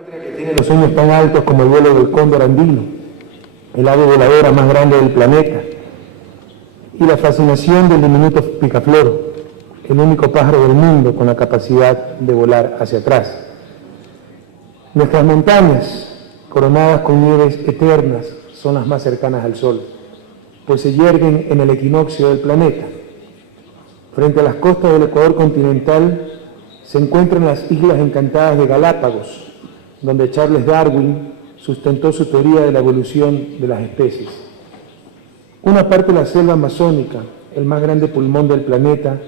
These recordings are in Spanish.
patria que tiene los sueños tan altos como el vuelo del cóndor andino, el ave voladora más grande del planeta, y la fascinación del diminuto picaflor, el único pájaro del mundo con la capacidad de volar hacia atrás. Nuestras montañas, coronadas con nieves eternas, son las más cercanas al Sol, pues se yerguen en el equinoccio del planeta. Frente a las costas del Ecuador continental se encuentran las Islas Encantadas de Galápagos, donde Charles Darwin sustentó su teoría de la evolución de las especies. Una parte de la selva amazónica, el más grande pulmón del planeta,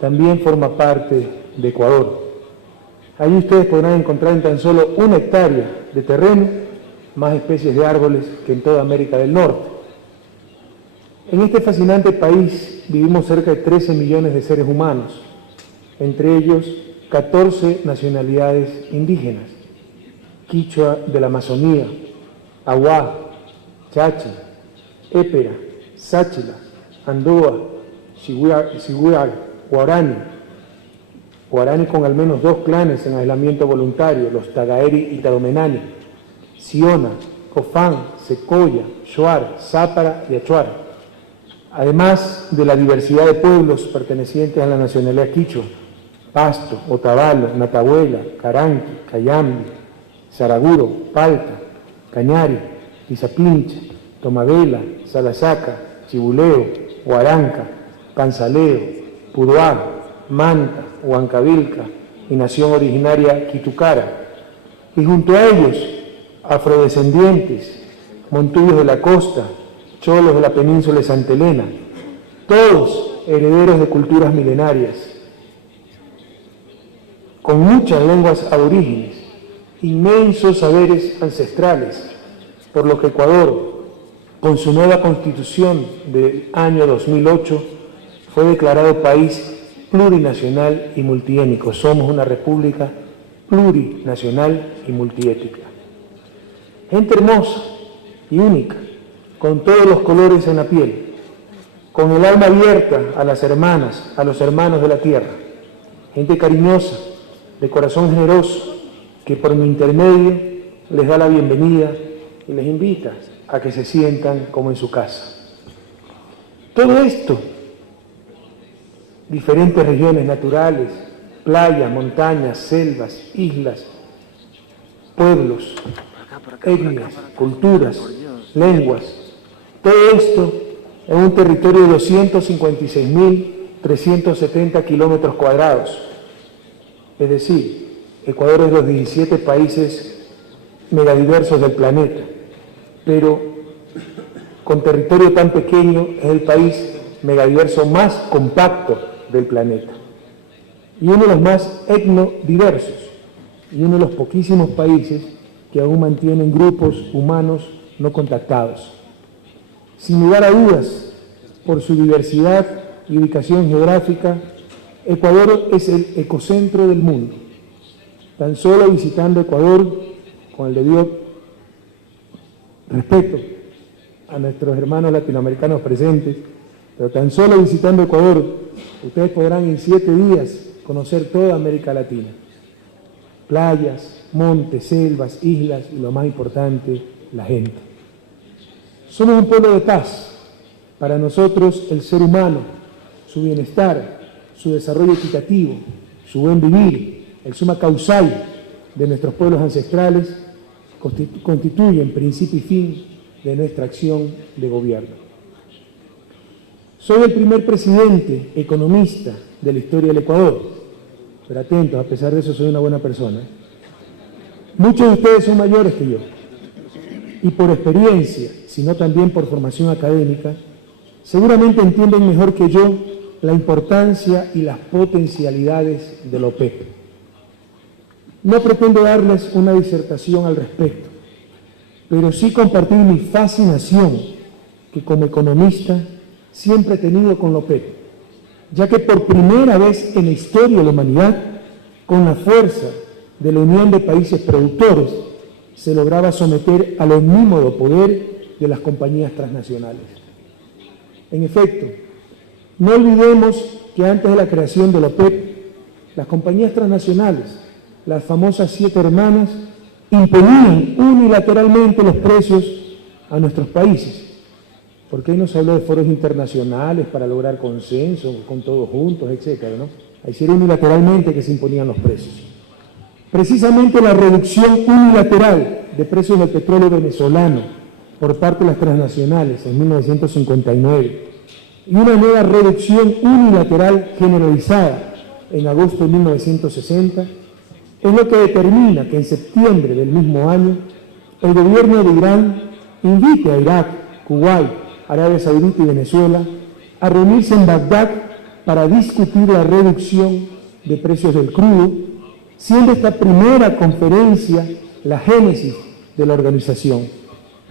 también forma parte de Ecuador. Allí ustedes podrán encontrar en tan solo 1 hectárea de terreno más especies de árboles que en toda América del Norte. En este fascinante país vivimos cerca de 13 millones de seres humanos, entre ellos 14 nacionalidades indígenas: quichua de la Amazonía, Awá, Chachi, Épera, Sáchila, Andoa, Xiguar, Guarani con al menos 2 clanes en aislamiento voluntario, los Tagaeri y Taromenani, Siona, Cofán, Secoya, Shuar, Zápara y Achuar, además de la diversidad de pueblos pertenecientes a la nacionalidad quichua: Pasto, Otavalo, Natahuela, Caranqui, Cayambi, Saraguro, Palta, Cañari, Izapincha, Tomabela, Salasaca, Chibuleo, Huaranca, Panzaleo, Puruá, Manta, Huancavilca y nación originaria Quitucara, y junto a ellos afrodescendientes, montuyos de la costa, cholos de la península de Santa Elena, todos herederos de culturas milenarias, con muchas lenguas aborígenes, inmensos saberes ancestrales, por lo que Ecuador, con su nueva constitución del año 2008, fue declarado país plurinacional y multiétnico. Somos una república plurinacional y multiétnica. Gente hermosa y única, con todos los colores en la piel, con el alma abierta a las hermanas, a los hermanos de la tierra. Gente cariñosa, de corazón generoso, que por mi intermedio les da la bienvenida y les invita a que se sientan como en su casa. Todo esto, diferentes regiones naturales, playas, montañas, selvas, islas, pueblos, etnias, culturas, lenguas, todo esto en un territorio de 256.370 kilómetros cuadrados. Es decir, Ecuador es de los 17 países megadiversos del planeta, pero con territorio tan pequeño es el país megadiverso más compacto del planeta y uno de los más etnodiversos y uno de los poquísimos países que aún mantienen grupos humanos no contactados. Sin lugar a dudas, por su diversidad y ubicación geográfica, Ecuador es el ecocentro del mundo. Tan solo visitando Ecuador, con el debido respeto a nuestros hermanos latinoamericanos presentes, pero tan solo visitando Ecuador, ustedes podrán en 7 días conocer toda América Latina. Playas, montes, selvas, islas y lo más importante, la gente. Somos un pueblo de paz. Para nosotros el ser humano, su bienestar, su desarrollo equitativo, su buen vivir, el suma causal de nuestros pueblos ancestrales, constituyen principio y fin de nuestra acción de gobierno. Soy el primer presidente economista de la historia del Ecuador, pero atentos, a pesar de eso soy una buena persona. Muchos de ustedes son mayores que yo, y por experiencia, sino también por formación académica, seguramente entienden mejor que yo la importancia y las potencialidades de la OPEP. No pretendo darles una disertación al respecto, pero sí compartir mi fascinación, que como economista siempre he tenido con la OPEP, ya que por primera vez en la historia de la humanidad, con la fuerza de la Unión de Países Productores, se lograba someter al omnímodo poder de las compañías transnacionales. En efecto, no olvidemos que antes de la creación de la OPEP, las compañías transnacionales, las famosas 7 hermanas, imponían unilateralmente los precios a nuestros países. Porque ahí nos habló de foros internacionales para lograr consenso, con todos juntos, etcétera, ¿no? Ahí sí era unilateralmente que se imponían los precios. Precisamente la reducción unilateral de precios del petróleo venezolano por parte de las transnacionales en 1959 y una nueva reducción unilateral generalizada en agosto de 1960 es lo que determina que en septiembre del mismo año el gobierno de Irán invite a Irak, Kuwait, Arabia Saudita y Venezuela a reunirse en Bagdad para discutir la reducción de precios del crudo, siendo esta primera conferencia la génesis de la organización,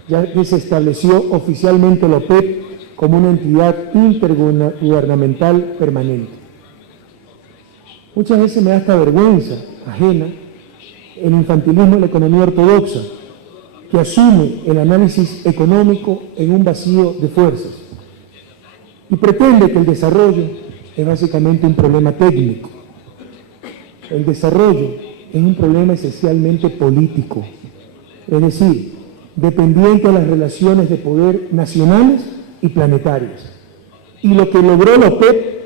ya que se estableció oficialmente la OPEP como una entidad intergubernamental permanente. Muchas veces me da esta vergüenza ajena el infantilismo de la economía ortodoxa, que asume el análisis económico en un vacío de fuerzas y pretende que el desarrollo es básicamente un problema técnico. El desarrollo es un problema esencialmente político, es decir, dependiente de las relaciones de poder nacionales y planetarias. Y lo que logró la OPEP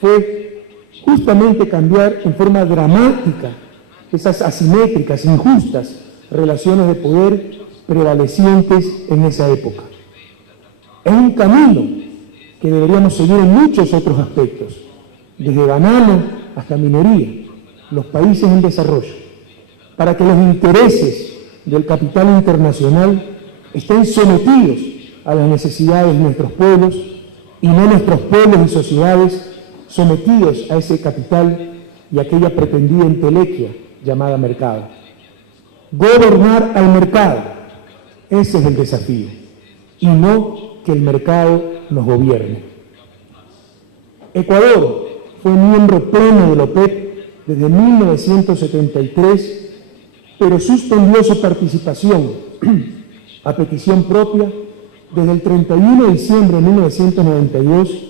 fue justamente cambiar en forma dramática esas asimétricas, injustas relaciones de poder prevalecientes en esa época. Es un camino que deberíamos seguir en muchos otros aspectos, desde banano hasta minoría, los países en desarrollo, para que los intereses del capital internacional estén sometidos a las necesidades de nuestros pueblos y no nuestros pueblos y sociedades sometidos a ese capital y aquella pretendida entelequia llamada mercado. Gobernar al mercado, ese es el desafío, y no que el mercado nos gobierne. Ecuador fue miembro pleno de la OPEP desde 1973, pero suspendió su participación a petición propia desde el 31 de diciembre de 1992,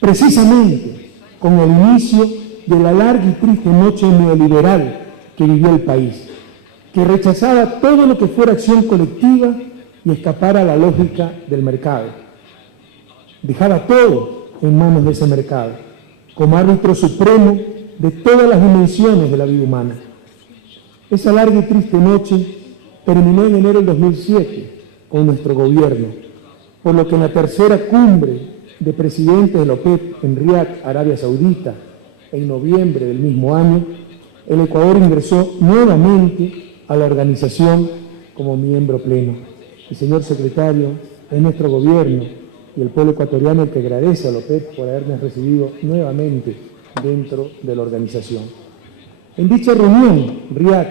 precisamente con el inicio de la larga y triste noche neoliberal que vivió el país, que rechazaba todo lo que fuera acción colectiva y escapara a la lógica del mercado. Dejaba todo en manos de ese mercado, como árbitro supremo de todas las dimensiones de la vida humana. Esa larga y triste noche terminó en enero del 2007 con nuestro gobierno, por lo que en la tercera cumbre de presidentes de la OPEP en Riad, Arabia Saudita, en noviembre del mismo año, el Ecuador ingresó nuevamente a la organización como miembro pleno. El señor secretario, es nuestro gobierno y el pueblo ecuatoriano el que agradece a la OPEP por habernos recibido nuevamente dentro de la organización. En dicha reunión, Riad,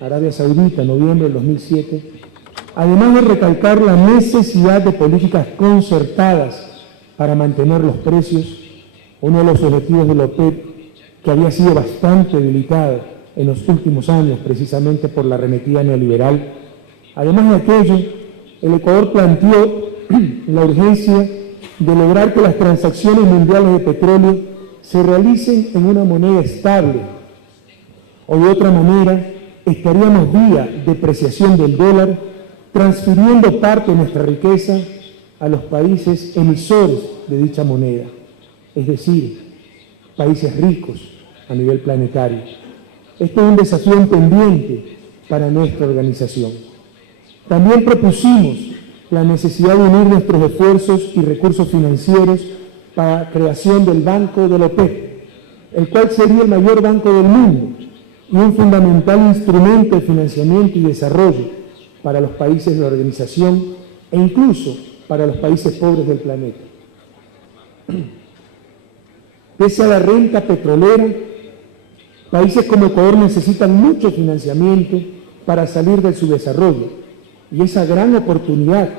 Arabia Saudita, noviembre del 2007, además de recalcar la necesidad de políticas concertadas para mantener los precios, uno de los objetivos de la OPEP, que había sido bastante debilitado en los últimos años, precisamente por la arremetida neoliberal. Además de aquello, el Ecuador planteó la urgencia de lograr que las transacciones mundiales de petróleo se realicen en una moneda estable, o de otra manera, estaríamos vía depreciación del dólar, transfiriendo parte de nuestra riqueza a los países emisores de dicha moneda, es decir, países ricos a nivel planetario. Esto es un desafío pendiente para nuestra organización. También propusimos la necesidad de unir nuestros esfuerzos y recursos financieros para la creación del Banco de la OPEP, el cual sería el mayor banco del mundo y un fundamental instrumento de financiamiento y desarrollo para los países de la organización e incluso para los países pobres del planeta. Pese a la renta petrolera, países como Ecuador necesitan mucho financiamiento para salir del subdesarrollo, y esa gran oportunidad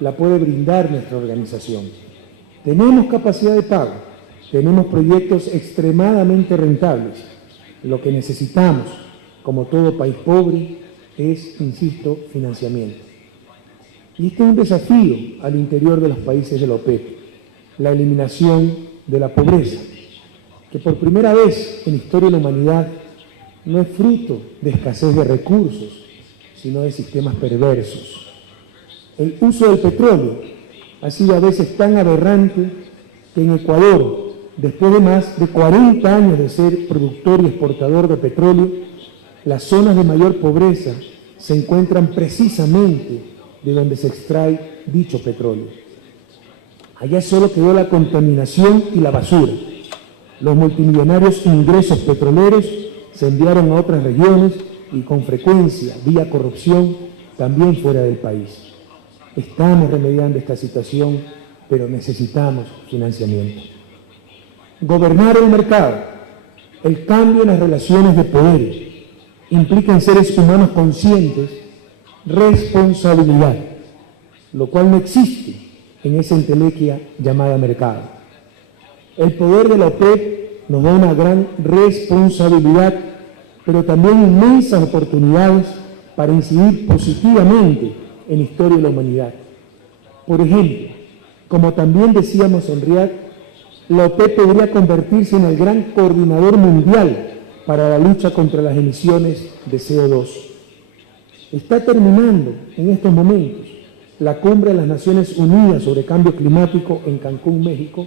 la puede brindar nuestra organización. Tenemos capacidad de pago, tenemos proyectos extremadamente rentables. Lo que necesitamos, como todo país pobre, es, insisto, financiamiento. Y este es un desafío al interior de los países de la OPEP, la eliminación de la pobreza, que por primera vez en la historia de la humanidad no es fruto de escasez de recursos, sino de sistemas perversos. El uso del petróleo ha sido a veces tan aberrante que en Ecuador, después de más de 40 años de ser productor y exportador de petróleo, las zonas de mayor pobreza se encuentran precisamente de donde se extrae dicho petróleo. Allá solo quedó la contaminación y la basura. Los multimillonarios ingresos petroleros se enviaron a otras regiones y con frecuencia, vía corrupción, también fuera del país. Estamos remediando esta situación, pero necesitamos financiamiento. Gobernar el mercado, el cambio en las relaciones de poder, implica en seres humanos conscientes responsabilidad, lo cual no existe en esa entelequia llamada mercado. El poder de la OPEP nos da una gran responsabilidad, pero también inmensas oportunidades para incidir positivamente en la historia de la humanidad. Por ejemplo, como también decíamos en Riad, la OPEP podría convertirse en el gran coordinador mundial para la lucha contra las emisiones de CO2. Está terminando en estos momentos la cumbre de las Naciones Unidas sobre cambio climático en Cancún, México,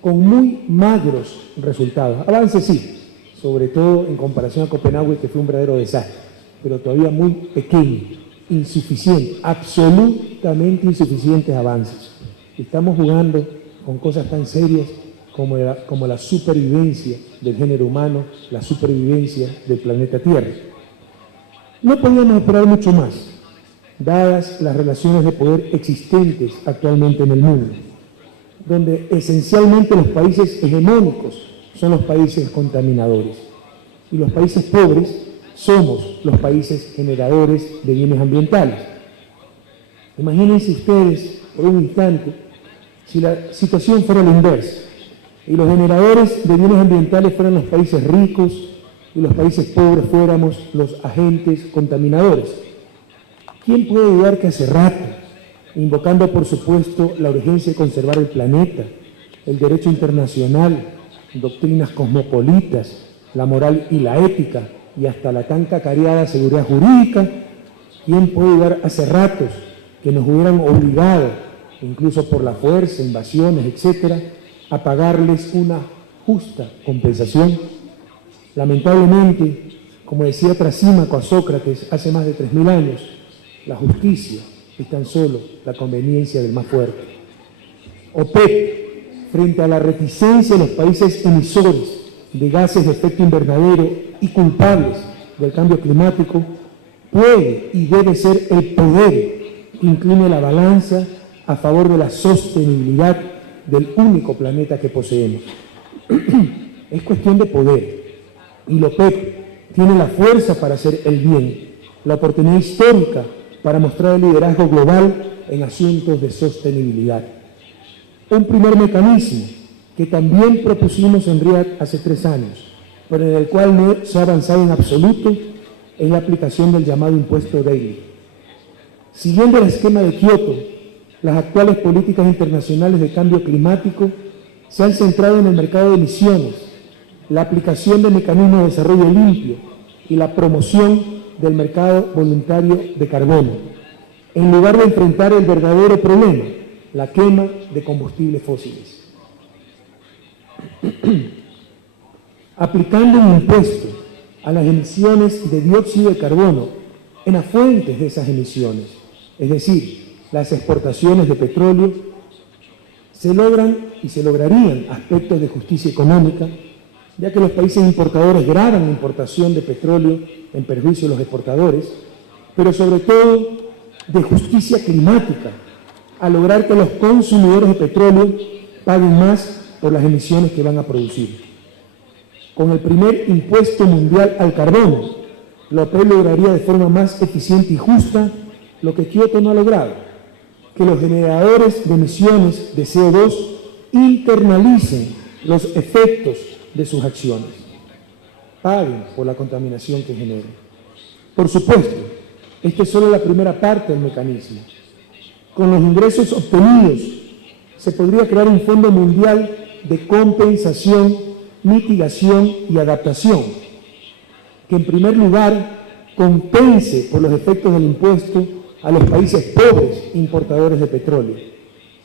con muy magros resultados. Avances sí, sobre todo en comparación a Copenhague, que fue un verdadero desastre, pero todavía muy pequeño, insuficiente, absolutamente insuficientes avances. Estamos jugando con cosas tan serias como la supervivencia del género humano, la supervivencia del planeta Tierra. No podíamos esperar mucho más, dadas las relaciones de poder existentes actualmente en el mundo, donde esencialmente los países hegemónicos son los países contaminadores y los países pobres somos los países generadores de bienes ambientales. Imagínense ustedes por un instante si la situación fuera la inversa y los generadores de bienes ambientales fueran los países ricos y los países pobres fuéramos los agentes contaminadores. ¿Quién puede dudar que hace rato, invocando por supuesto la urgencia de conservar el planeta, el derecho internacional, doctrinas cosmopolitas, la moral y la ética, y hasta la tan cacareada seguridad jurídica, quién puede dudar hace ratos que nos hubieran obligado, incluso por la fuerza, invasiones, etcétera, a pagarles una justa compensación? Lamentablemente, como decía Trasímaco a Sócrates hace más de 3000 años, la justicia es tan solo la conveniencia del más fuerte. OPEP, frente a la reticencia de los países emisores de gases de efecto invernadero y culpables del cambio climático, puede y debe ser el poder que incline la balanza a favor de la sostenibilidad del único planeta que poseemos. Es cuestión de poder, y la OPEP tiene la fuerza para hacer el bien, la oportunidad histórica para mostrar el liderazgo global en asuntos de sostenibilidad. Un primer mecanismo que también propusimos en Riad hace 3 años, pero en el cual no se ha avanzado en absoluto, es la aplicación del llamado impuesto Daly. Siguiendo el esquema de Kioto, las actuales políticas internacionales de cambio climático se han centrado en el mercado de emisiones, la aplicación de mecanismos de desarrollo limpio y la promoción del mercado voluntario de carbono, en lugar de enfrentar el verdadero problema, la quema de combustibles fósiles. Aplicando un impuesto a las emisiones de dióxido de carbono en las fuentes de esas emisiones, es decir, las exportaciones de petróleo, se logran y se lograrían aspectos de justicia económica, ya que los países importadores gravan la importación de petróleo en perjuicio de los exportadores, pero sobre todo de justicia climática, a lograr que los consumidores de petróleo paguen más por las emisiones que van a producir. Con el primer impuesto mundial al carbono, la OPEP lograría de forma más eficiente y justa lo que Kioto no ha logrado, que los generadores de emisiones de CO2 internalicen los efectos de sus acciones, paguen por la contaminación que generan. Por supuesto, esta es solo la primera parte del mecanismo. Con los ingresos obtenidos, se podría crear un fondo mundial de compensación, mitigación y adaptación, que en primer lugar compense por los efectos del impuesto a los países pobres importadores de petróleo,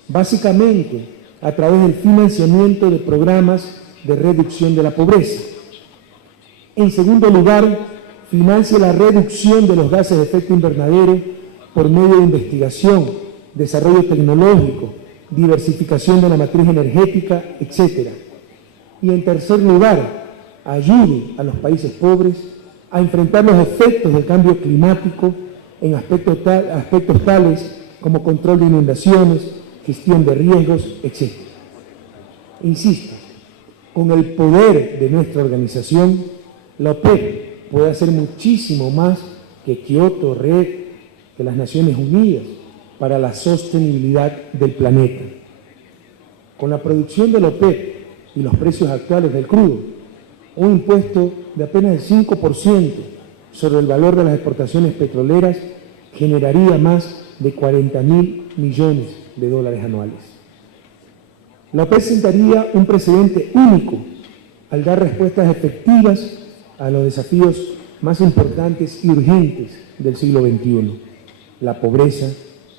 básicamente a través del financiamiento de programas de reducción de la pobreza. En segundo lugar, financie la reducción de los gases de efecto invernadero por medio de investigación, desarrollo tecnológico, diversificación de la matriz energética, etc. Y en tercer lugar, ayude a los países pobres a enfrentar los efectos del cambio climático en aspectos tales como control de inundaciones, gestión de riesgos, etc. Insisto, con el poder de nuestra organización, la OPEP puede hacer muchísimo más que Kioto, RED, que las Naciones Unidas para la sostenibilidad del planeta. Con la producción de la OPEP y los precios actuales del crudo, un impuesto de apenas el 5% sobre el valor de las exportaciones petroleras generaría más de 40.000 millones de dólares anuales. La OPEP sentaría un precedente único al dar respuestas efectivas a los desafíos más importantes y urgentes del siglo XXI, la pobreza,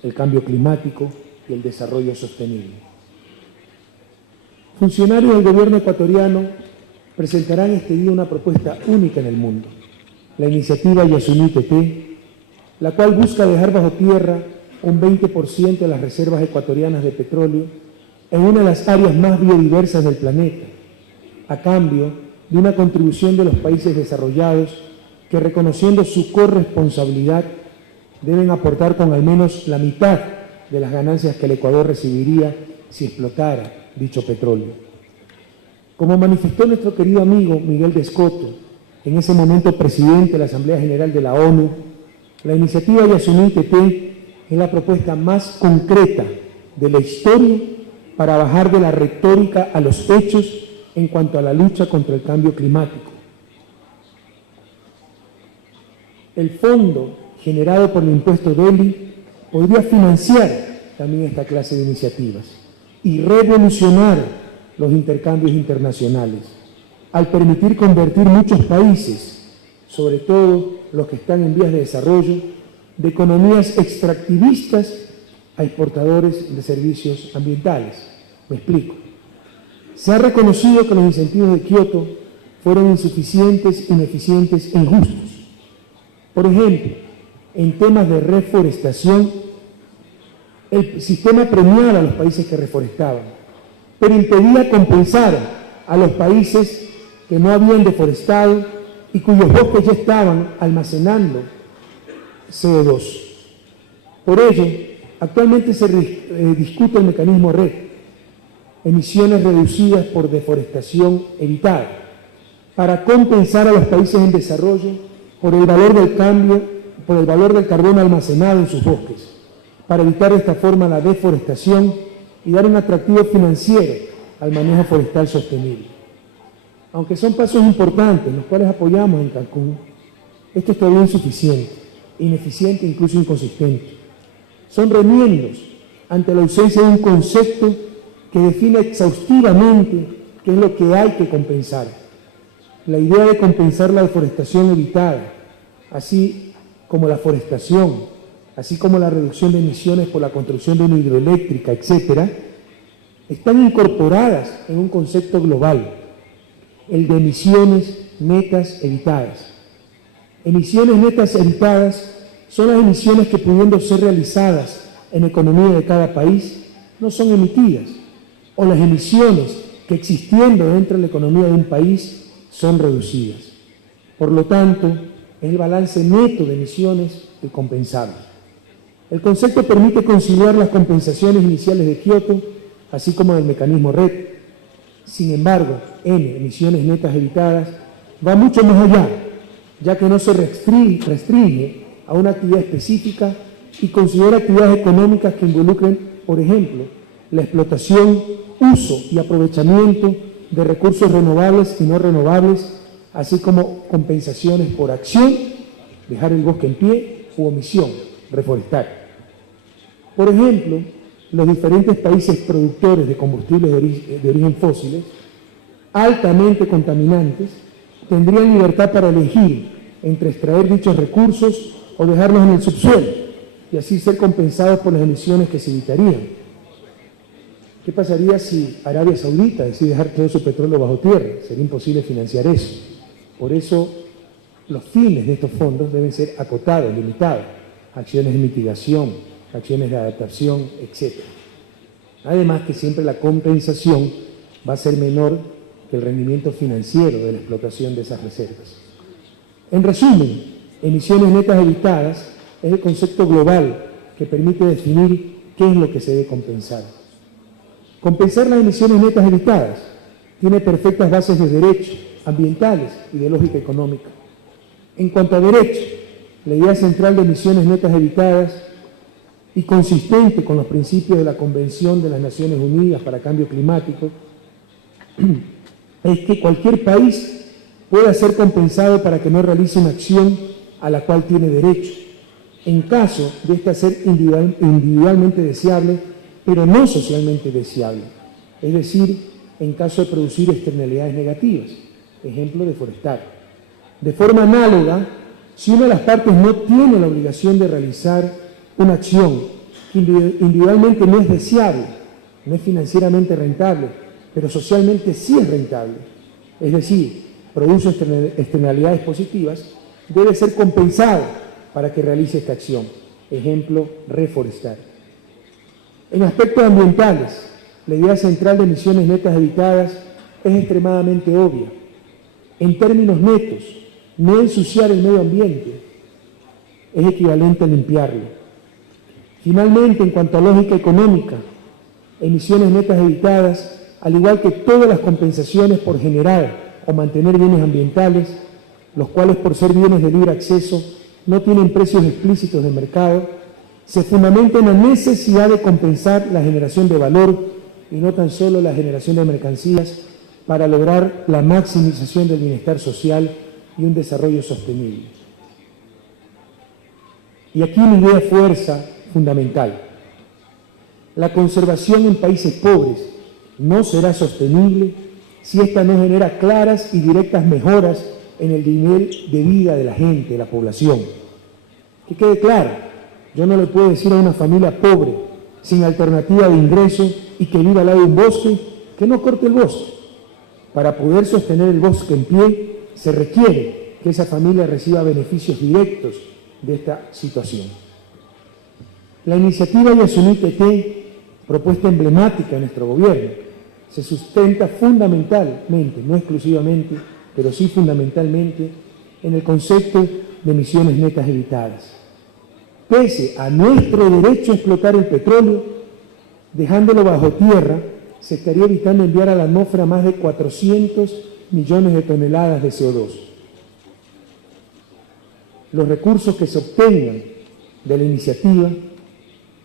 el cambio climático y el desarrollo sostenible. Funcionarios del gobierno ecuatoriano presentarán este día una propuesta única en el mundo, la iniciativa Yasuní-TT, la cual busca dejar bajo tierra un 20% de las reservas ecuatorianas de petróleo en una de las áreas más biodiversas del planeta, a cambio de una contribución de los países desarrollados que, reconociendo su corresponsabilidad, deben aportar con al menos la mitad de las ganancias que el Ecuador recibiría si explotara dicho petróleo. Como manifestó nuestro querido amigo Miguel de Escoto, en ese momento presidente de la Asamblea General de la ONU, la iniciativa Yasuní-TT es la propuesta más concreta de la historia para bajar de la retórica a los hechos en cuanto a la lucha contra el cambio climático. El fondo generado por el impuesto DELI podría financiar también esta clase de iniciativas y revolucionar los intercambios internacionales, al permitir convertir muchos países, sobre todo los que están en vías de desarrollo, de economías extractivistas a exportadores de servicios ambientales. Me explico. Se ha reconocido que los incentivos de Kioto fueron insuficientes, ineficientes e injustos. Por ejemplo, en temas de reforestación, el sistema premiaba a los países que reforestaban, pero impedía compensar a los países que no habían deforestado y cuyos bosques ya estaban almacenando CO2. Por ello, actualmente se discute el mecanismo RED, emisiones reducidas por deforestación evitada, para compensar a los países en desarrollo por el valor del carbono almacenado en sus bosques, para evitar de esta forma la deforestación y dar un atractivo financiero al manejo forestal sostenible. Aunque son pasos importantes, los cuales apoyamos en Cancún, esto es todavía insuficiente, ineficiente e incluso inconsistente. Son remiendos ante la ausencia de un concepto que define exhaustivamente qué es lo que hay que compensar. La idea de compensar la deforestación evitada, así como la forestación, así como la reducción de emisiones por la construcción de una hidroeléctrica, etc., están incorporadas en un concepto global, el de emisiones netas evitadas. Emisiones netas evitadas son las emisiones que, pudiendo ser realizadas en la economía de cada país, no son emitidas, o las emisiones que, existiendo dentro de la economía de un país, son reducidas. Por lo tanto, es el balance neto de emisiones el compensable. El concepto permite conciliar las compensaciones iniciales de Kioto, así como del mecanismo RED. Sin embargo, en emisiones netas evitadas va mucho más allá, ya que no se restringe a una actividad específica y considera actividades económicas que involucren, por ejemplo, la explotación, uso y aprovechamiento de recursos renovables y no renovables, así como compensaciones por acción, dejar el bosque en pie, u omisión, reforestar. Por ejemplo, los diferentes países productores de combustibles de origen fósiles, altamente contaminantes, tendrían libertad para elegir entre extraer dichos recursos o dejarlos en el subsuelo y así ser compensados por las emisiones que se evitarían. ¿Qué pasaría si Arabia Saudita decide dejar todo su petróleo bajo tierra? Sería imposible financiar eso. Por eso, los fines de estos fondos deben ser acotados, limitados. Acciones de mitigación, acciones de adaptación, etc. Además que siempre la compensación va a ser menor que el rendimiento financiero de la explotación de esas reservas. En resumen, emisiones netas evitadas es el concepto global que permite definir qué es lo que se debe compensar. Compensar las emisiones netas evitadas tiene perfectas bases de derecho, ambientales y de lógica económica. En cuanto a derecho, la idea central de emisiones netas evitadas y consistente con los principios de la Convención de las Naciones Unidas para Cambio Climático es que cualquier país pueda ser compensado para que no realice una acción a la cual tiene derecho, en caso de ésta ser individualmente deseable, pero no socialmente deseable, es decir, en caso de producir externalidades negativas, ejemplo, deforestar. De forma análoga, si una de las partes no tiene la obligación de realizar una acción que individualmente no es deseable, no es financieramente rentable, pero socialmente sí es rentable, es decir, produce externalidades positivas, debe ser compensado para que realice esta acción, ejemplo, reforestar. En aspectos ambientales, la idea central de emisiones netas evitadas es extremadamente obvia. En términos netos, no ensuciar el medio ambiente es equivalente a limpiarlo. Finalmente, en cuanto a lógica económica, emisiones netas evitadas, al igual que todas las compensaciones por generar o mantener bienes ambientales, los cuales por ser bienes de libre acceso no tienen precios explícitos de mercado, se fundamenta en la necesidad de compensar la generación de valor y no tan solo la generación de mercancías para lograr la maximización del bienestar social y un desarrollo sostenible. Y aquí una idea fuerza fundamental. La conservación en países pobres no será sostenible si ésta no genera claras y directas mejoras en el nivel de vida de la gente, de la población. Que quede claro, yo no le puedo decir a una familia pobre, sin alternativa de ingreso y que viva al lado de un bosque, que no corte el bosque. Para poder sostener el bosque en pie, se requiere que esa familia reciba beneficios directos de esta situación. La iniciativa Yasuní PT, propuesta emblemática de nuestro gobierno, se sustenta fundamentalmente, no exclusivamente, pero sí fundamentalmente, en el concepto de emisiones netas evitadas. Pese a nuestro derecho a explotar el petróleo, dejándolo bajo tierra, se estaría evitando enviar a la atmósfera más de 400 millones de toneladas de CO2. Los recursos que se obtengan de la iniciativa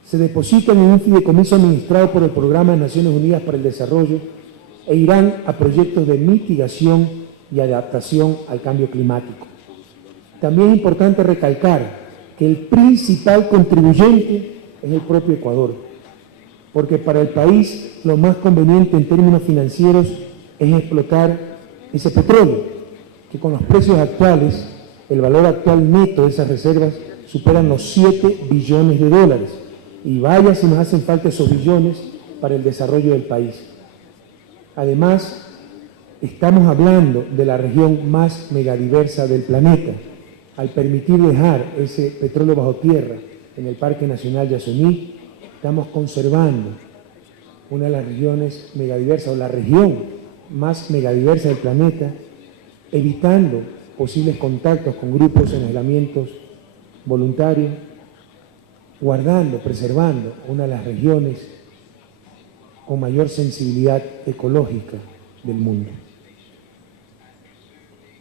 se depositan en un fideicomiso administrado por el Programa de Naciones Unidas para el Desarrollo e irán a proyectos de mitigación y adaptación al cambio climático. También es importante recalcar que el principal contribuyente es el propio Ecuador, porque para el país lo más conveniente en términos financieros es explotar ese petróleo, que con los precios actuales, el valor actual neto de esas reservas superan los 7 billones de dólares, y vaya si nos hacen falta esos billones para el desarrollo del país. Además, estamos hablando de la región más megadiversa del planeta. Al permitir dejar ese petróleo bajo tierra en el Parque Nacional Yasuní, estamos conservando una de las regiones megadiversas, o la región más megadiversa del planeta, evitando posibles contactos con grupos en aislamientos voluntarios, guardando, preservando una de las regiones con mayor sensibilidad ecológica del mundo.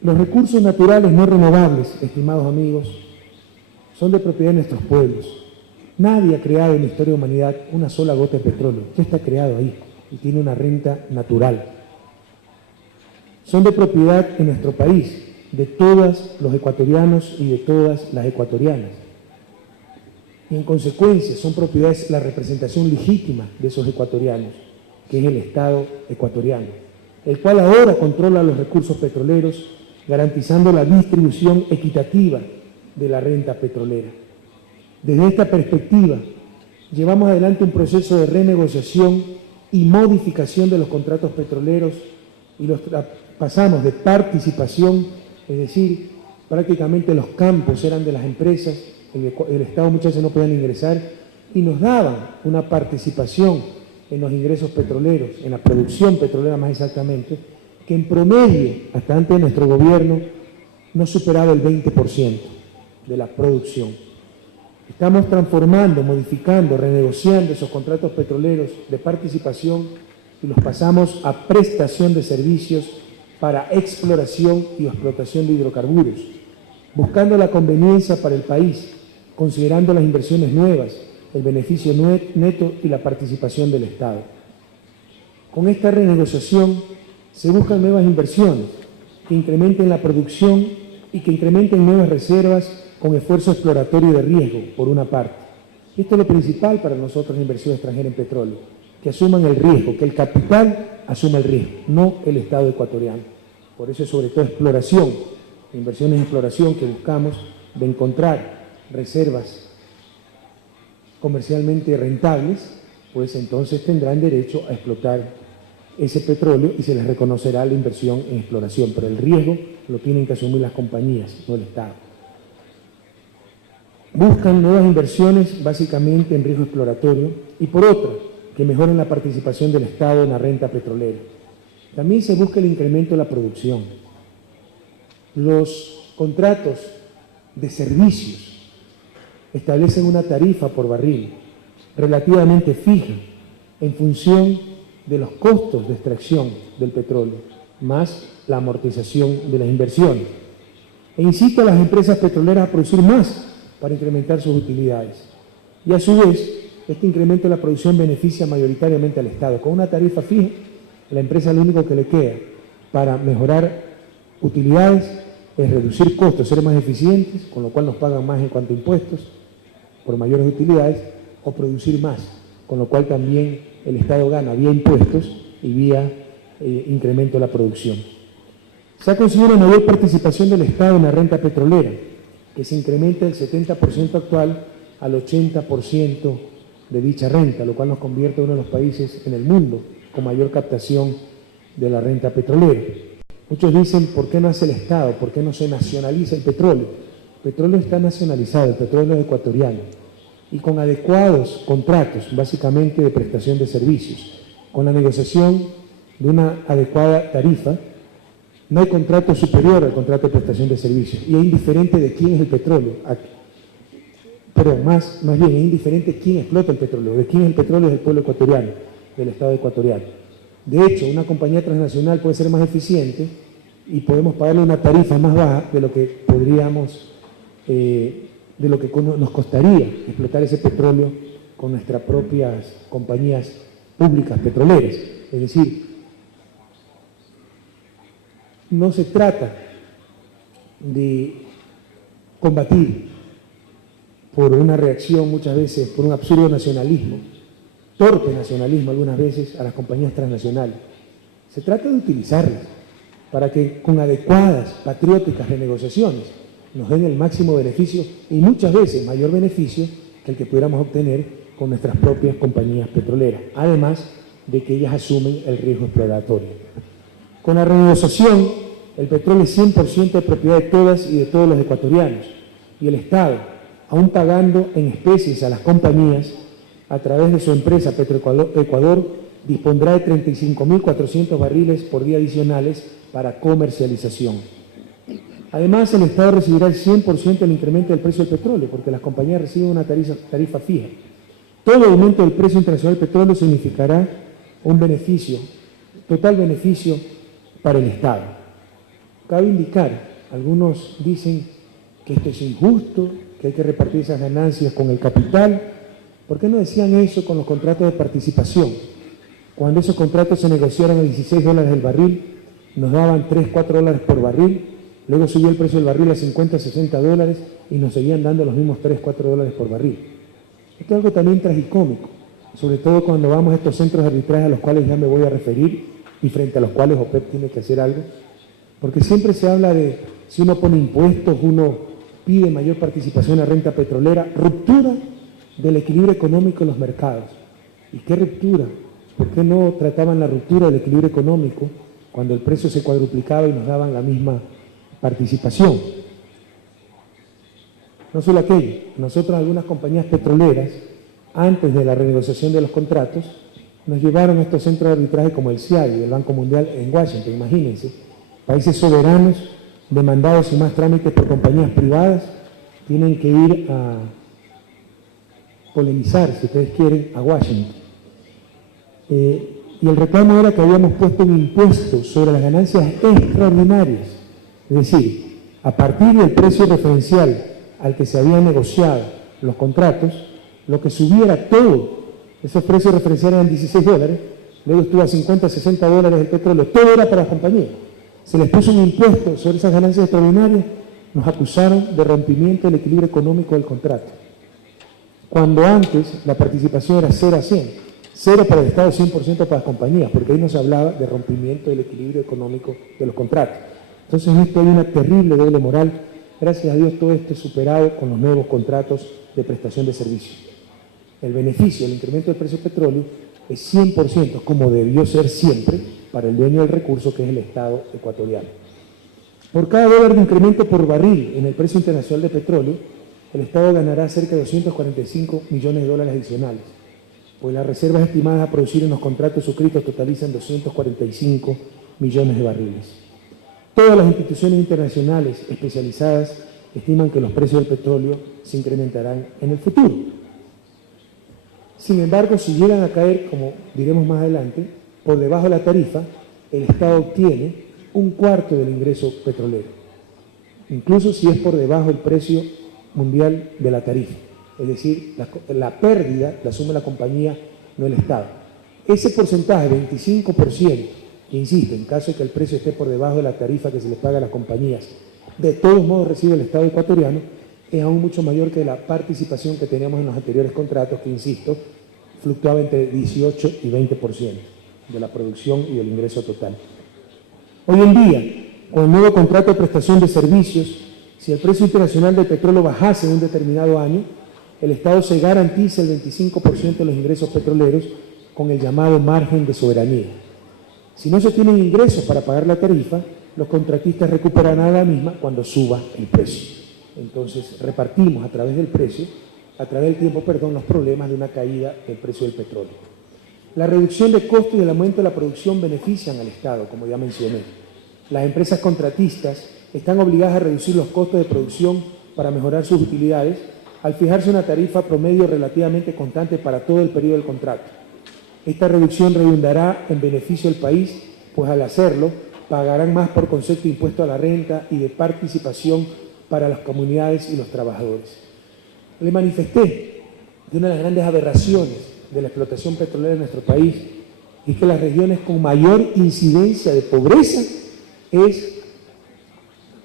Los recursos naturales no renovables, estimados amigos, son de propiedad de nuestros pueblos. Nadie ha creado en la historia de la humanidad una sola gota de petróleo. Ya está creado ahí y tiene una renta natural. Son de propiedad en nuestro país, de todos los ecuatorianos y de todas las ecuatorianas. Y en consecuencia son propiedades la representación legítima de esos ecuatorianos, que es el Estado ecuatoriano, el cual ahora controla los recursos petroleros garantizando la distribución equitativa de la renta petrolera. Desde esta perspectiva, llevamos adelante un proceso de renegociación y modificación de los contratos petroleros y los pasamos de participación, es decir, prácticamente los campos eran de las empresas, el Estado muchas veces no podían ingresar y nos daban una participación en los ingresos petroleros, en la producción petrolera más exactamente, que en promedio, hasta antes de nuestro gobierno, no superaba el 20% de la producción. Estamos transformando, modificando, renegociando esos contratos petroleros de participación y los pasamos a prestación de servicios para exploración y explotación de hidrocarburos, buscando la conveniencia para el país, considerando las inversiones nuevas, el beneficio neto y la participación del Estado. Con esta renegociación se buscan nuevas inversiones que incrementen la producción y que incrementen nuevas reservas con esfuerzo exploratorio y de riesgo, por una parte. Esto es lo principal para nosotros en inversión extranjera en petróleo, que asuman el riesgo, que el capital asuma el riesgo, no el Estado ecuatoriano. Por eso es sobre todo exploración, inversiones en exploración que buscamos de encontrar reservas comercialmente rentables, pues entonces tendrán derecho a explotar ese petróleo y se les reconocerá la inversión en exploración, pero el riesgo lo tienen que asumir las compañías, no el Estado. Buscan nuevas inversiones básicamente en riesgo exploratorio y por otra, que mejoren la participación del Estado en la renta petrolera. También se busca el incremento de la producción. Los contratos de servicios establecen una tarifa por barril relativamente fija en función de los costos de extracción del petróleo, más la amortización de las inversiones. E incita a las empresas petroleras a producir más para incrementar sus utilidades. Y a su vez, este incremento de la producción beneficia mayoritariamente al Estado. Con una tarifa fija, la empresa lo único que le queda para mejorar utilidades es reducir costos, ser más eficientes, con lo cual nos pagan más en cuanto a impuestos, por mayores utilidades, o producir más, con lo cual también el Estado gana vía impuestos y vía incremento de la producción. Se ha conseguido una mayor participación del Estado en la renta petrolera, que se incrementa del 70% actual al 80% de dicha renta, lo cual nos convierte en uno de los países en el mundo con mayor captación de la renta petrolera. Muchos dicen, ¿por qué no hace el Estado? ¿Por qué no se nacionaliza el petróleo? El petróleo está nacionalizado, el petróleo es ecuatoriano, y con adecuados contratos, básicamente de prestación de servicios, con la negociación de una adecuada tarifa, no hay contrato superior al contrato de prestación de servicios, y es indiferente de quién es el petróleo, pero más bien es indiferente quién explota el petróleo, de quién es el petróleo es el pueblo ecuatoriano, del Estado ecuatoriano. De hecho, una compañía transnacional puede ser más eficiente y podemos pagarle una tarifa más baja de lo que podríamos, de lo que nos costaría explotar ese petróleo con nuestras propias compañías públicas petroleras. Es decir, no se trata de combatir por una reacción muchas veces, por un absurdo nacionalismo, torpe nacionalismo algunas veces a las compañías transnacionales. Se trata de utilizarlas para que con adecuadas, patrióticas renegociaciones nos den el máximo beneficio y muchas veces mayor beneficio que el que pudiéramos obtener con nuestras propias compañías petroleras, además de que ellas asumen el riesgo exploratorio. Con la renegociación, el petróleo es 100% de propiedad de todas y de todos los ecuatorianos, y el Estado, aún pagando en especies a las compañías, a través de su empresa Petroecuador, dispondrá de 35.400 barriles por día adicionales para comercialización. Además, el Estado recibirá el 100% del incremento del precio del petróleo, porque las compañías reciben una tarifa fija. Todo aumento del precio internacional del petróleo significará un beneficio, total beneficio para el Estado. Cabe indicar, algunos dicen que esto es injusto, que hay que repartir esas ganancias con el capital. ¿Por qué no decían eso con los contratos de participación? Cuando esos contratos se negociaron a $16 el barril, nos daban 3, 4 dólares por barril, luego subió el precio del barril a 50, 60 dólares y nos seguían dando los mismos 3, 4 dólares por barril. Esto es algo también tragicómico, sobre todo cuando vamos a estos centros de arbitraje a los cuales ya me voy a referir y frente a los cuales OPEP tiene que hacer algo. Porque siempre se habla de si uno pone impuestos, uno pide mayor participación en la renta petrolera, ruptura del equilibrio económico en los mercados. ¿Y qué ruptura? ¿Por qué no trataban la ruptura del equilibrio económico cuando el precio se cuadruplicaba y nos daban la misma participación? No solo aquello, nosotros algunas compañías petroleras, antes de la renegociación de los contratos, nos llevaron a estos centros de arbitraje como el CIAI, el Banco Mundial en Washington, imagínense, países soberanos, demandados y más trámites por compañías privadas, tienen que ir a polemizar, si ustedes quieren, a Washington. Y el reclamo era que habíamos puesto un impuesto sobre las ganancias extraordinarias, es decir, a partir del precio referencial al que se habían negociado los contratos, lo que subiera todo, esos precios referenciales eran $16, luego estuvo a 50, 60 dólares el petróleo, todo era para las compañías. Se les puso un impuesto sobre esas ganancias extraordinarias, nos acusaron de rompimiento del equilibrio económico del contrato. Cuando antes la participación era 0 a 100, 0 para el Estado, 100% para las compañías, porque ahí no se hablaba de rompimiento del equilibrio económico de los contratos. Entonces en esto hay una terrible doble moral. Gracias a Dios todo esto es superado con los nuevos contratos de prestación de servicios. El beneficio, el incremento del precio del petróleo es 100%, como debió ser siempre, para el dueño del recurso, que es el Estado ecuatoriano. Por cada dólar de incremento por barril en el precio internacional de petróleo, el Estado ganará cerca de 245 millones de dólares adicionales, pues las reservas estimadas a producir en los contratos suscritos totalizan 245 millones de barriles. Todas las instituciones internacionales especializadas estiman que los precios del petróleo se incrementarán en el futuro. Sin embargo, si llegan a caer, como diremos más adelante, por debajo de la tarifa, el Estado obtiene un cuarto del ingreso petrolero, incluso si es por debajo del precio mundial de la tarifa. Es decir, la pérdida la asume la compañía, no el Estado. Ese porcentaje, 25%, que insisto, en caso de que el precio esté por debajo de la tarifa que se les paga a las compañías, de todos modos recibe el Estado ecuatoriano, es aún mucho mayor que la participación que teníamos en los anteriores contratos, que insisto, fluctuaba entre 18 y 20% de la producción y del ingreso total. Hoy en día, con el nuevo contrato de prestación de servicios, si el precio internacional del petróleo bajase en un determinado año, el Estado se garantiza el 25% de los ingresos petroleros con el llamado margen de soberanía. Si no se tienen ingresos para pagar la tarifa, los contratistas recuperarán la misma cuando suba el precio. Entonces, repartimos a través del tiempo, los problemas de una caída del precio del petróleo. La reducción de costos y el aumento de la producción benefician al Estado, como ya mencioné. Las empresas contratistas están obligadas a reducir los costos de producción para mejorar sus utilidades al fijarse una tarifa promedio relativamente constante para todo el periodo del contrato. Esta reducción redundará en beneficio del país, pues al hacerlo pagarán más por concepto de impuesto a la renta y de participación para las comunidades y los trabajadores. Le manifesté que una de las grandes aberraciones de la explotación petrolera en nuestro país es que las regiones con mayor incidencia de pobreza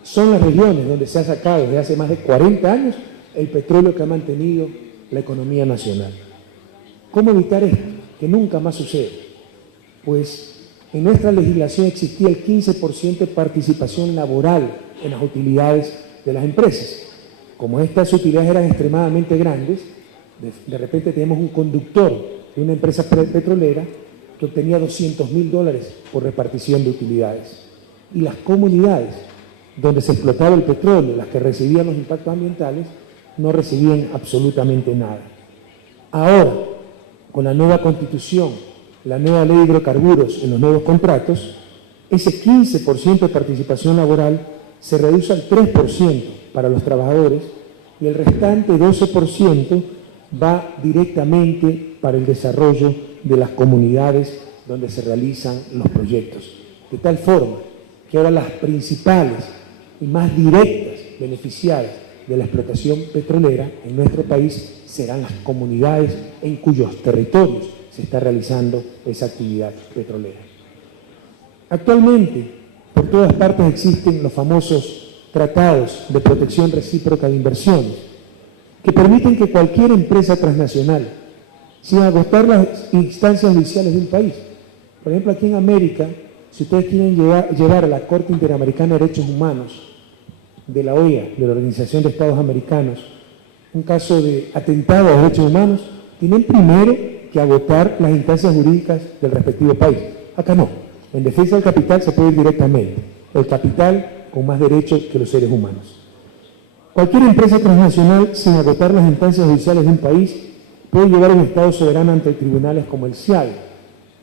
son las regiones donde se ha sacado desde hace más de 40 años el petróleo que ha mantenido la economía nacional. ¿Cómo evitar esto? Que nunca más suceda. Pues en nuestra legislación existía el 15% de participación laboral en las utilidades de las empresas. Como estas utilidades eran extremadamente grandes, de repente tenemos un conductor de una empresa petrolera que obtenía $200.000 por repartición de utilidades. Y las comunidades donde se explotaba el petróleo, las que recibían los impactos ambientales, no recibían absolutamente nada. Ahora, con la nueva Constitución, la nueva Ley de Hidrocarburos en los nuevos contratos, ese 15% de participación laboral se reduce al 3% para los trabajadores y el restante 12% va directamente para el desarrollo de las comunidades donde se realizan los proyectos. De tal forma que ahora las principales y más directas beneficiadas de la explotación petrolera en nuestro país serán las comunidades en cuyos territorios se está realizando esa actividad petrolera. Actualmente, por todas partes existen los famosos tratados de protección recíproca de inversiones, que permiten que cualquier empresa transnacional, sin agotar las instancias judiciales de un país, por ejemplo aquí en América, Si ustedes quieren llevar a la Corte Interamericana de Derechos Humanos de la OEA, de la Organización de Estados Americanos, un caso de atentado a derechos humanos, tienen primero que agotar las instancias jurídicas del respectivo país. Acá no. En defensa del capital se puede ir directamente. El capital con más derechos que los seres humanos. Cualquier empresa transnacional, sin agotar las instancias judiciales de un país, puede llevar un Estado soberano ante tribunales como el CIAD,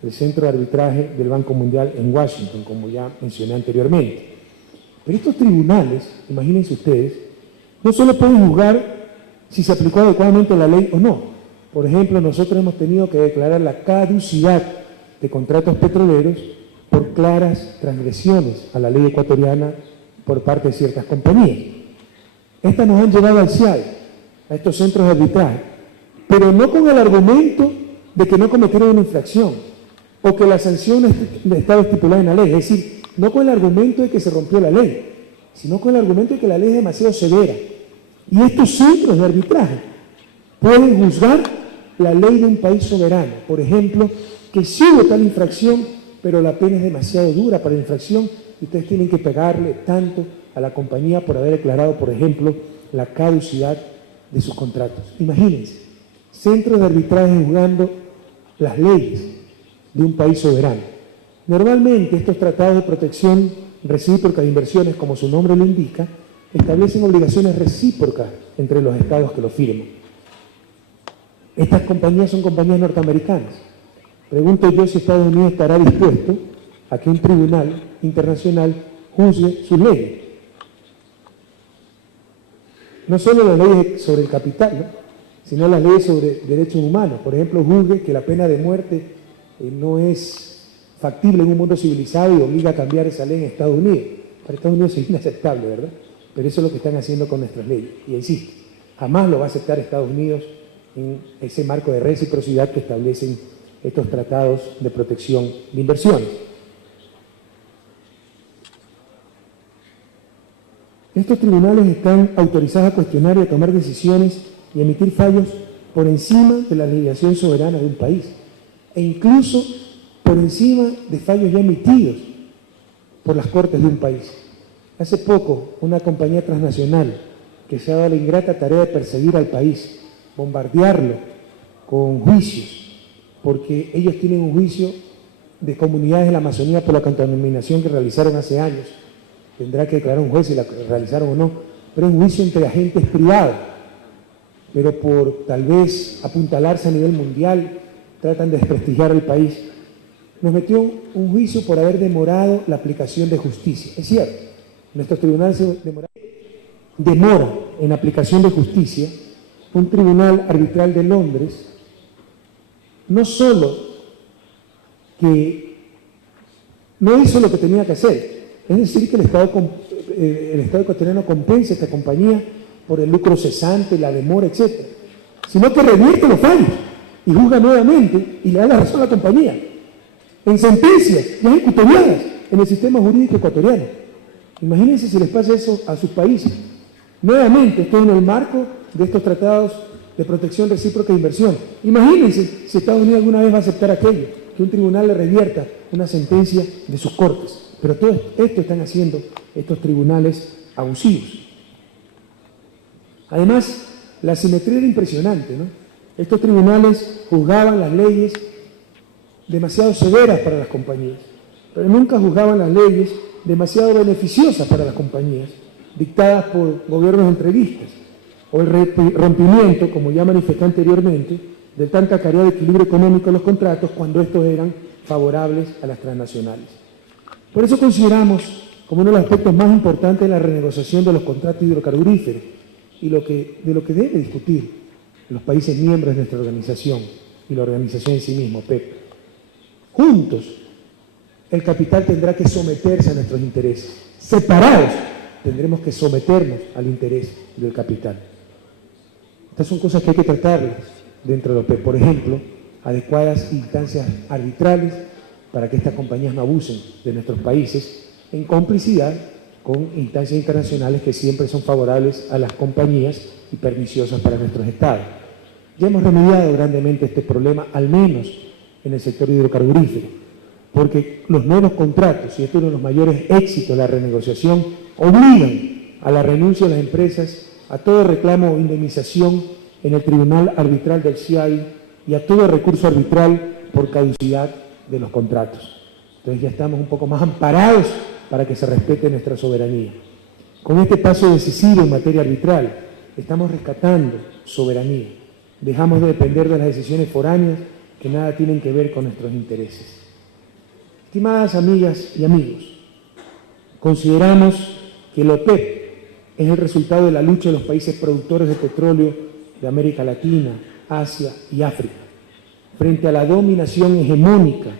el Centro de Arbitraje del Banco Mundial en Washington, como ya mencioné anteriormente. Pero estos tribunales, imagínense ustedes, no solo pueden juzgar si se aplicó adecuadamente la ley o no. Por ejemplo, nosotros hemos tenido que declarar la caducidad de contratos petroleros por claras transgresiones a la ley ecuatoriana por parte de ciertas compañías. Estas nos han llevado al CIAD, a estos centros de arbitraje, pero no con el argumento de que no cometieron una infracción o que la sanción estaba estipulada en la ley, es decir, no con el argumento de que se rompió la ley, sino con el argumento de que la ley es demasiado severa. Y estos centros de arbitraje pueden juzgar la ley de un país soberano. Por ejemplo, que sí hubo tal infracción, pero la pena es demasiado dura para la infracción y ustedes tienen que pagarle tanto a la compañía por haber declarado, por ejemplo, la caducidad de sus contratos. Imagínense, centros de arbitraje juzgando las leyes de un país soberano. Normalmente estos tratados de protección recíproca de inversiones, como su nombre lo indica, establecen obligaciones recíprocas entre los estados que lo firman. Estas compañías son compañías norteamericanas. Pregunto yo si Estados Unidos estará dispuesto a que un tribunal internacional juzgue sus leyes. No solo las leyes sobre el capital, ¿no?, sino las leyes sobre derechos humanos. Por ejemplo, juzgue que la pena de muerte no es factible en un mundo civilizado y obliga a cambiar esa ley en Estados Unidos. Para Estados Unidos es inaceptable, ¿verdad? Pero eso es lo que están haciendo con nuestras leyes. Y insisto, jamás lo va a aceptar Estados Unidos en ese marco de reciprocidad que establecen estos tratados de protección de inversiones. Estos tribunales están autorizados a cuestionar y a tomar decisiones y emitir fallos por encima de la legislación soberana de un país e incluso por encima de fallos ya emitidos por las cortes de un país. Hace poco, una compañía transnacional que se ha dado la ingrata tarea de perseguir al país, bombardearlo con juicios, porque ellos tienen un juicio de comunidades de la Amazonía por la contaminación que realizaron hace años. Tendrá que declarar un juez si la realizaron o no, pero es un juicio entre agentes privados. Pero por tal vez apuntalarse a nivel mundial, tratan de desprestigiar al país. Nos metió un juicio por haber demorado la aplicación de justicia. Es cierto, nuestros tribunales se demora en aplicación de justicia. Un tribunal arbitral de Londres no solo que no hizo lo que tenía que hacer, es decir, que el Estado ecuatoriano compensa a esta compañía por el lucro cesante, la demora, etc., sino que revierte los fallos y juzga nuevamente y le da la razón a la compañía en sentencias ya ejecutoriadas en el sistema jurídico ecuatoriano. Imagínense si les pasa eso a sus países. Nuevamente, esto en el marco de estos tratados de protección recíproca de inversión. Imagínense si Estados Unidos alguna vez va a aceptar aquello, que un tribunal le revierta una sentencia de sus cortes. Pero todo esto están haciendo estos tribunales abusivos. Además, la simetría era impresionante, ¿no? Estos tribunales juzgaban las leyes demasiado severas para las compañías, pero nunca juzgaban las leyes demasiado beneficiosas para las compañías, dictadas por gobiernos entreguistas, o el rompimiento, como ya manifesté anteriormente, del tan cacareado equilibrio económico de los contratos cuando estos eran favorables a las transnacionales. Por eso consideramos como uno de los aspectos más importantes de la renegociación de los contratos hidrocarburíferos y de lo que debe discutir los países miembros de nuestra organización y la organización en sí misma, PEP. Juntos, el capital tendrá que someterse a nuestros intereses. Separados, tendremos que someternos al interés del capital. Estas son cosas que hay que tratarlas dentro de la OPEP. Por ejemplo, adecuadas instancias arbitrales para que estas compañías no abusen de nuestros países en complicidad con instancias internacionales que siempre son favorables a las compañías y perniciosas para nuestros estados. Ya hemos remediado grandemente este problema, al menos en el sector hidrocarburífero. porque los nuevos contratos, y esto es uno de los mayores éxitos de la renegociación, obligan a la renuncia de las empresas a todo reclamo o indemnización en el Tribunal Arbitral del CIAI y a todo recurso arbitral por caducidad de los contratos. Entonces ya estamos un poco más amparados para que se respete nuestra soberanía. Con este paso decisivo en materia arbitral, estamos rescatando soberanía. Dejamos de depender de las decisiones foráneas que nada tienen que ver con nuestros intereses. Estimadas amigas y amigos, consideramos que la OPEP es el resultado de la lucha de los países productores de petróleo de América Latina, Asia y África, frente a la dominación hegemónica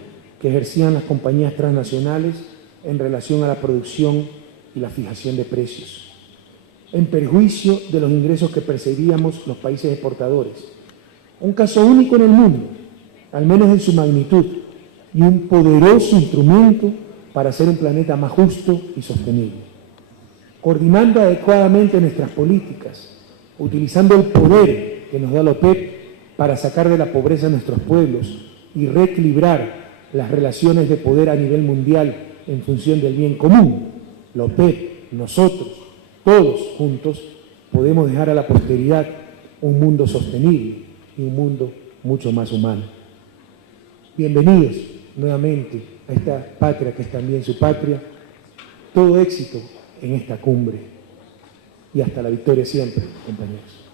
que ejercían las compañías transnacionales en relación a la producción y la fijación de precios, en perjuicio de los ingresos que percibíamos los países exportadores. Un caso único en el mundo, al menos en su magnitud, y un poderoso instrumento para hacer un planeta más justo y sostenible. Coordinando adecuadamente nuestras políticas, utilizando el poder que nos da la OPEP para sacar de la pobreza a nuestros pueblos y reequilibrar las relaciones de poder a nivel mundial en función del bien común, la OPEP, nosotros, todos juntos, podemos dejar a la posteridad un mundo sostenible y un mundo mucho más humano. Bienvenidos nuevamente a esta patria que es también su patria. Todo éxito en esta cumbre y hasta la victoria siempre, compañeros.